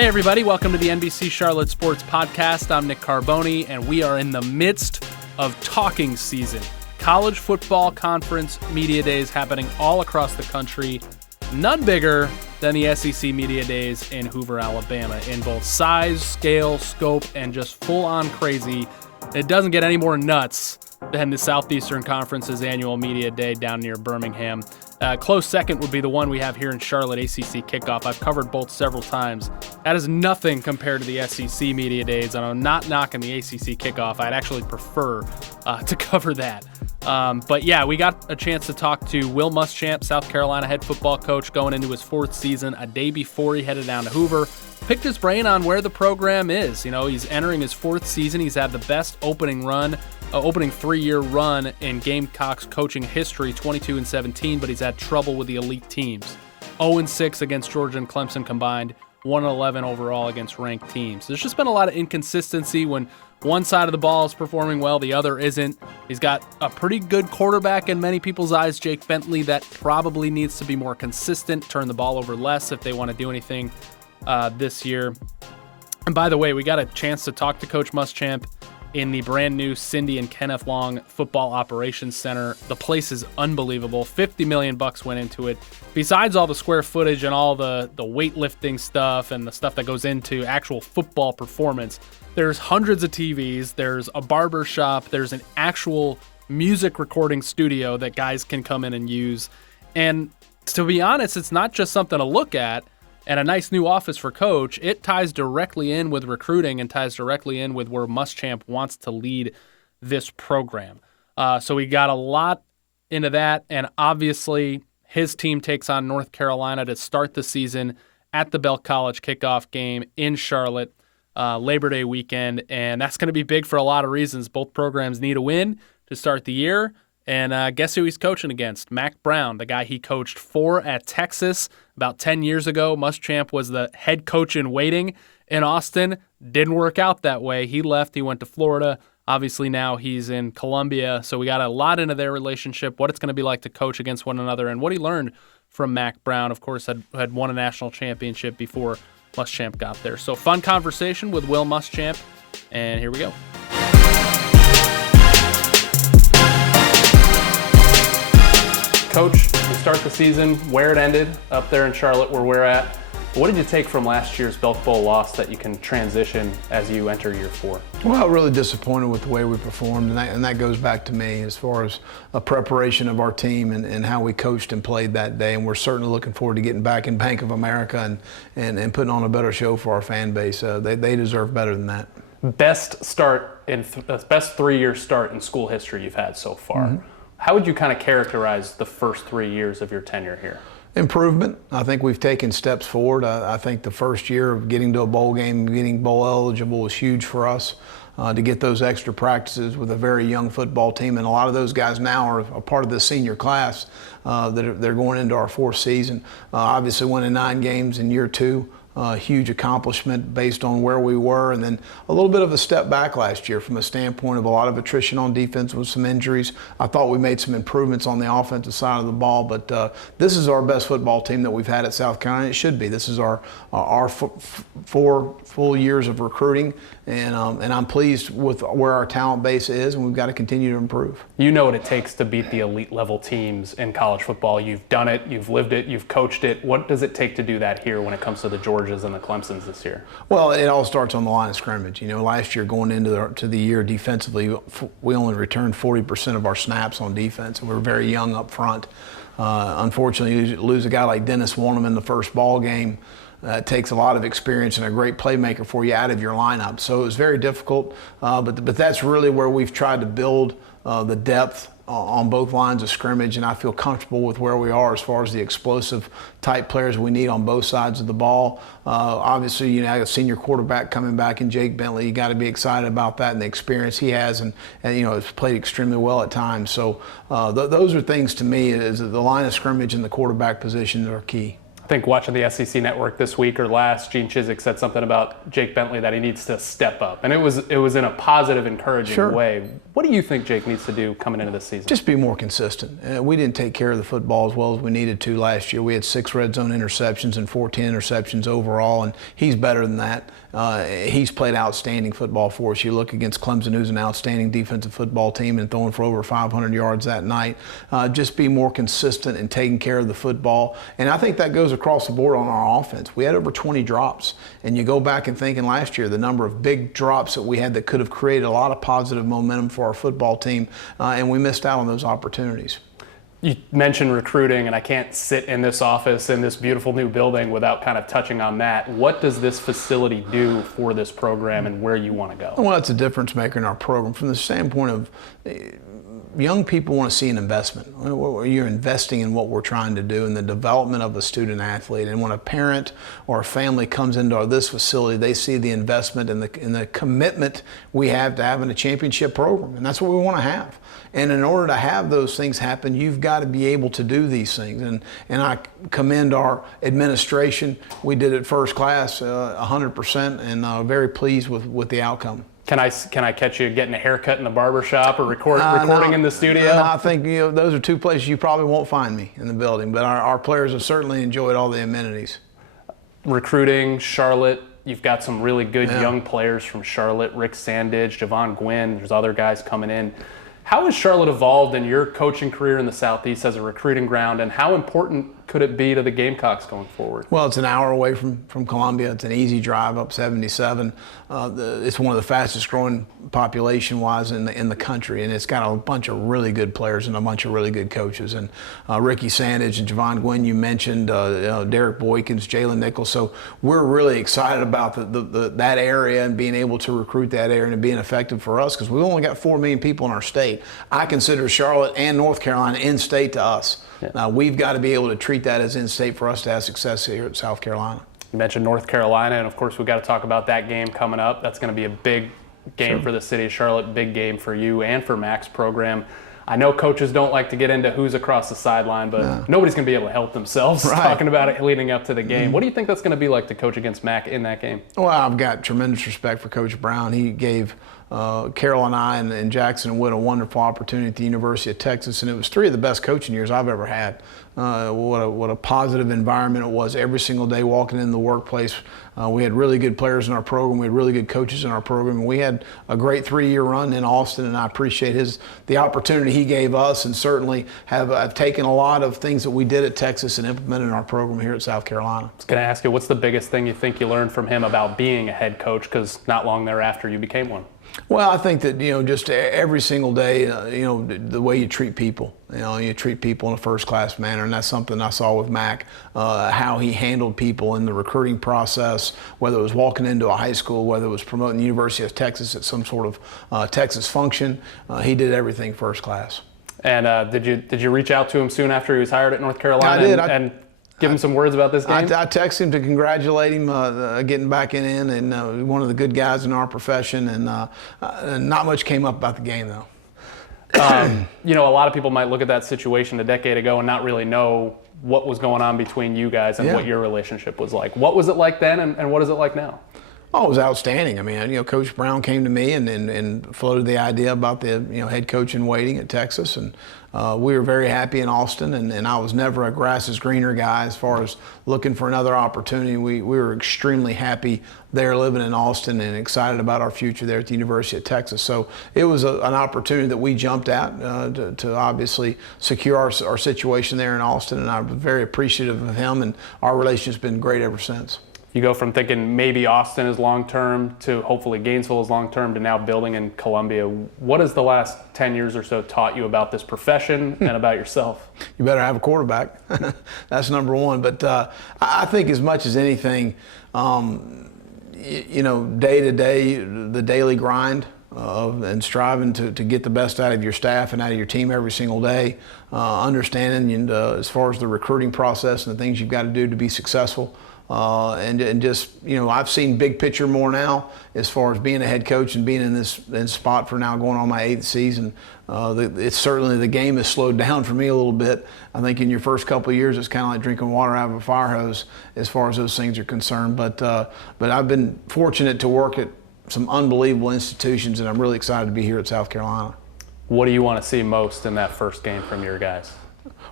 Hey everybody, welcome to the NBC Charlotte Sports Podcast. I'm Nick-Carboni, and we are in the midst of talking season. College football conference media days happening all across the country. None bigger than the SEC media days in Hoover, Alabama, in both size, scale, scope, and just full-on crazy. It doesn't get any more nuts than the Southeastern Conference's annual media day down near Birmingham. Close second would be the one we have here in Charlotte, ACC Kickoff. I've covered both several times. That is nothing compared to the SEC media days, and I'm not knocking the ACC Kickoff. I'd actually prefer to cover that. But yeah, we got a chance to talk to Will Muschamp, South Carolina head football coach, going into his fourth season, a day before he headed down to Hoover. Picked his brain on where the program is. You know, he's entering his fourth season. He's had the best opening 3-year run in Gamecocks coaching history, 22-17, but he's had trouble with the elite teams. 0-6 against Georgia and Clemson combined, 1-11 overall against ranked teams. There's just been a lot of inconsistency when one side of the ball is performing well, the other isn't. He's got a pretty good quarterback in many people's eyes, Jake Bentley, that probably needs to be more consistent, turn the ball over less if they want to do anything this year. And by the way, we got a chance to talk to Coach Muschamp in the brand new Cindy and Kenneth Long Football Operations Center. The place is unbelievable. $50 million went into it. Besides all the square footage and all the weightlifting stuff and the stuff that goes into actual football performance, there's hundreds of TVs, there's a barber shop, there's an actual music recording studio that guys can come in and use. And to be honest, it's not just something to look at and a nice new office for Coach. It ties directly in with recruiting and ties directly in with where Muschamp wants to lead this program. So we got a lot into that, and obviously his team takes on North Carolina to start the season at the Belk College kickoff game in Charlotte, Labor Day weekend, and that's going to be big for a lot of reasons. Both programs need a win to start the year, and guess who he's coaching against? Mack Brown, the guy he coached for at Texas about 10 years ago. Muschamp was the head coach in waiting in Austin. Didn't work out that way. He left. He went to Florida. Obviously now he's in Columbia. So we got a lot into their relationship, what it's going to be like to coach against one another, and what he learned from Mack Brown. Of course, had won a national championship before Muschamp got there. So fun conversation with Will Muschamp, and here we go. Coach, we start the season where it ended, up there in Charlotte where we're at. What did you take from last year's Belk Bowl loss that you can transition as you enter year 4? Well, really disappointed with the way we performed, and that goes back to me as far as a preparation of our team and how we coached and played that day. And we're certainly looking forward to getting back in Bank of America and putting on a better show for our fan base. They deserve better than that. Best 3-year start in school history you've had so far. Mm-hmm. How would you kind of characterize the first 3 years of your tenure here? Improvement. I think we've taken steps forward. I think the first year of getting to a bowl game, getting bowl eligible was huge for us to get those extra practices with a very young football team. And a lot of those guys now are a part of the senior class they're going into our fourth season. Obviously winning 9 games in year 2. Huge accomplishment based on where we were, and then a little bit of a step back last year from a standpoint of a lot of attrition on defense with some injuries. I thought we made some improvements on the offensive side of the ball, but this is our best football team that we've had at South Carolina. It should be. This is our 4 full years of recruiting, and I'm pleased with where our talent base is, and we've got to continue to improve. You know what it takes to beat the elite level teams in college football. You've done it, you've lived it, you've coached it. What does it take to do that here when it comes to the Georgias and the Clemsons this year? Well, it all starts on the line of scrimmage. You know, last year going into the year defensively, we only returned 40% of our snaps on defense, and we were very young up front. Unfortunately, you lose a guy like Dennis Warnham in the first ball game. It takes a lot of experience and a great playmaker for you out of your lineup. So it was very difficult, but that's really where we've tried to build the depth on both lines of scrimmage, and I feel comfortable with where we are as far as the explosive type players we need on both sides of the ball. Obviously, you know, a senior quarterback coming back in Jake Bentley, you got to be excited about that and the experience he has, and you know, has played extremely well at times. So those are things to me, is the line of scrimmage and the quarterback positions are key. think watching the SEC Network this week or last, Gene Chizik said something about Jake Bentley that he needs to step up, and it was in a positive, encouraging way. What do you think Jake needs to do coming into this season? Just be more consistent. We didn't take care of the football as well as we needed to last year. We had 6 red zone interceptions and 14 interceptions overall, and he's better than that. He's played outstanding football for us. You look against Clemson, who's an outstanding defensive football team, and throwing for over 500 yards that night. Just be more consistent in taking care of the football, and I think that goes across the board on our offense. We had over 20 drops, and you go back and thinking last year, the number of big drops that we had that could have created a lot of positive momentum for our football team, and we missed out on those opportunities. You mentioned recruiting, and I can't sit in this office in this beautiful new building without kind of touching on that. What does this facility do for this program and where you want to go? Well, it's a difference maker in our program from the standpoint of young people want to see an investment. You're investing in what we're trying to do in the development of a student athlete. And when a parent or a family comes into this facility, they see the investment and the commitment we have to having a championship program. And that's what we want to have. And in order to have those things happen, you've got to be able to do these things. And I commend our administration. We did it first class, 100%, and very pleased with the outcome. Can I catch you getting a haircut in the barber shop or recording in the studio? I think those are 2 places you probably won't find me in the building. But our players have certainly enjoyed all the amenities. Recruiting, Charlotte. You've got some really good young players from Charlotte, Rick Sandidge, Javon Gwynn. There's other guys coming in. How has Charlotte evolved in your coaching career in the Southeast as a recruiting ground, and how important could it be to the Gamecocks going forward? Well, it's an hour away from Columbia. It's an easy drive up 77. It's one of the fastest growing population-wise in the country, and it's got a bunch of really good players and a bunch of really good coaches. And Ricky Sandidge and Javon Gwynn, you mentioned, Derek Boykins, Jalen Nichols. So we're really excited about that area and being able to recruit that area and being effective for us because we've only got 4 million people in our state. I consider Charlotte and North Carolina in-state to us. Yeah. Now, we've got to be able to treat that as in-state for us to have success here at South Carolina. You mentioned North Carolina, and of course we've got to talk about that game coming up. That's going to be a big game for the city of Charlotte, big game for you and for Mack's program. I know coaches don't like to get into who's across the sideline, but nobody's going to be able to help themselves talking about it leading up to the game. What do you think that's going to be like to coach against Mack in that game? Well, I've got tremendous respect for Coach Brown. He gave Carol and I and Jackson and Wood a wonderful opportunity at the University of Texas, and it was 3 of the best coaching years I've ever had. What a positive environment it was every single day walking in the workplace. We had really good players in our program. We had really good coaches in our program. And we had a great 3-year run in Austin, and I appreciate the opportunity he gave us, and certainly have taken a lot of things that we did at Texas and implemented in our program here at South Carolina. I was going to ask you, what's the biggest thing you think you learned from him about being a head coach, because not long thereafter you became one? Well, I think that, just every single day, the way you treat people, you treat people in a first-class manner, and that's something I saw with Mack, how he handled people in the recruiting process, whether it was walking into a high school, whether it was promoting the University of Texas at some sort of Texas function. He did everything first class. And did you reach out to him soon after he was hired at North Carolina? I did. Give him some words about this game? I texted him to congratulate him getting back in, and one of the good guys in our profession, and not much came up about the game, though. A lot of people might look at that situation a decade ago and not really know what was going on between you guys and what your relationship was like. What was it like then, and what is it like now? Oh, it was outstanding. I mean, Coach Brown came to me and floated the idea about the head coach in waiting at Texas, and we were very happy in Austin, and I was never a grass is greener guy as far as looking for another opportunity. We were extremely happy there living in Austin and excited about our future there at the University of Texas. So it was an opportunity that we jumped at to obviously secure our situation there in Austin, and I'm very appreciative of him, and our relationship's been great ever since. You go from thinking maybe Austin is long-term to hopefully Gainesville is long-term to now building in Columbia. What has the last 10 years or so taught you about this profession and about yourself? You better have a quarterback. That's number one. But I think as much as anything, day to day, the daily grind and striving to get the best out of your staff and out of your team every single day, understanding as far as the recruiting process and the things you've got to do to be successful. and just, I've seen big picture more now as far as being a head coach and being in this spot for now going on my 8th season. It's certainly, the game has slowed down for me a little bit. I think in your first couple of years, it's kind of like drinking water out of a fire hose as far as those things are concerned. But I've been fortunate to work at some unbelievable institutions, and I'm really excited to be here at South Carolina. What do you want to see most in that first game from your guys?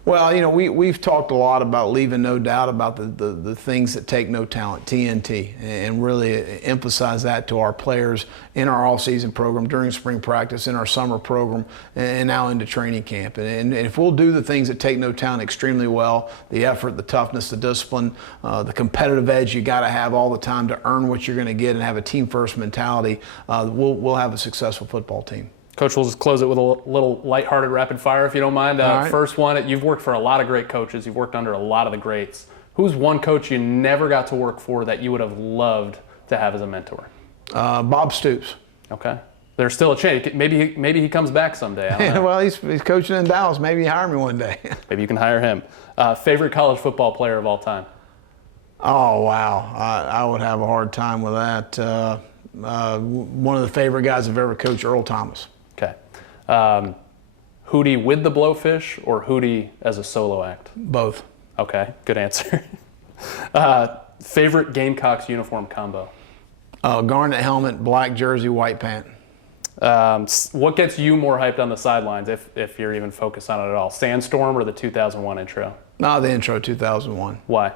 Well, we've talked a lot about leaving no doubt about the things that take no talent, TNT, and really emphasize that to our players in our all-season program, during spring practice, in our summer program, and now into training camp. And if we'll do the things that take no talent extremely well, the effort, the toughness, the discipline, the competitive edge you got to have all the time to earn what you're going to get and have a team-first mentality, we'll have a successful football team. Coach, we'll just close it with a little lighthearted rapid fire, if you don't mind. Right. First one, you've worked for a lot of great coaches. You've worked under a lot of the greats. Who's one coach you never got to work for that you would have loved to have as a mentor? Bob Stoops. Okay. There's still a chance. Maybe he comes back someday. I don't know. Well, he's coaching in Dallas. Maybe you hire me one day. Maybe you can hire him. Favorite college football player of all time? Oh, wow. I would have a hard time with that. One of the favorite guys I've ever coached, Earl Thomas. Okay. Hootie with the Blowfish or Hootie as a solo act? Both. Okay, good answer. Favorite Gamecocks uniform combo? Garnet helmet, black jersey, white pant. What gets you more hyped on the sidelines, if you're even focused on it at all? Sandstorm or the 2001 intro? No, the intro, 2001. Why?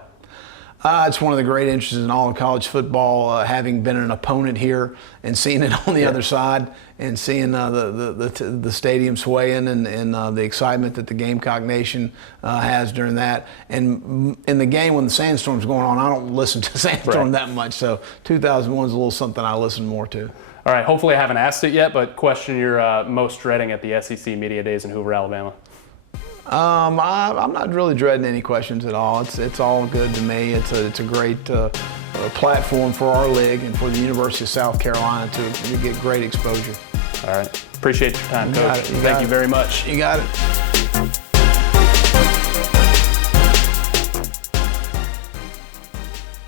It's one of the great interests in all of college football, having been an opponent here and seeing it on the other side and seeing the stadium swaying and the excitement that the Gamecock Nation has during that. And in the game when the Sandstorm's going on, I don't listen to Sandstorm that much, so 2001 is a little something I listen more to. All right, hopefully I haven't asked it yet, but question you're most dreading at the SEC Media Days in Hoover, Alabama? I'm not really dreading any questions at all. It's all good to me. It's a great platform for our league and for the University of South Carolina to get great exposure. All right. Appreciate your time, Coach. Thank you very much. You got it.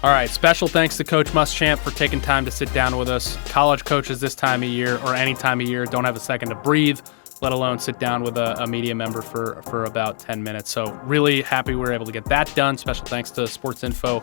All right, special thanks to Coach Muschamp for taking time to sit down with us. College coaches this time of year or any time of year don't have a second to breathe, let alone sit down with a media member for about 10 minutes. So really happy we were able to get that done. Special thanks to Sports Info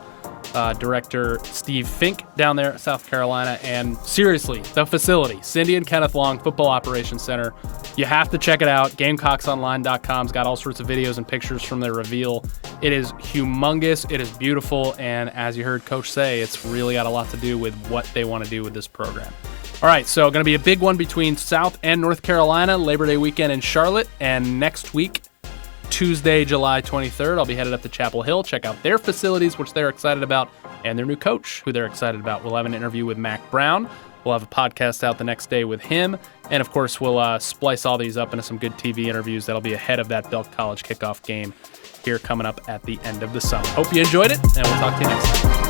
Director Steve Fink down there at South Carolina. And seriously, the facility, Cindy and Kenneth Long Football Operations Center, you have to check it out. GamecocksOnline.com's got all sorts of videos and pictures from their reveal. It is humongous. It is beautiful. And as you heard Coach say, it's really got a lot to do with what they want to do with this program. All right, so going to be a big one between South and North Carolina, Labor Day weekend in Charlotte. And next week, Tuesday, July 23rd, I'll be headed up to Chapel Hill, check out their facilities, which they're excited about, and their new coach, who they're excited about. We'll have an interview with Mack Brown. We'll have a podcast out the next day with him. And, of course, we'll splice all these up into some good TV interviews that'll be ahead of that Belk College kickoff game here coming up at the end of the summer. Hope you enjoyed it, and we'll talk to you next time.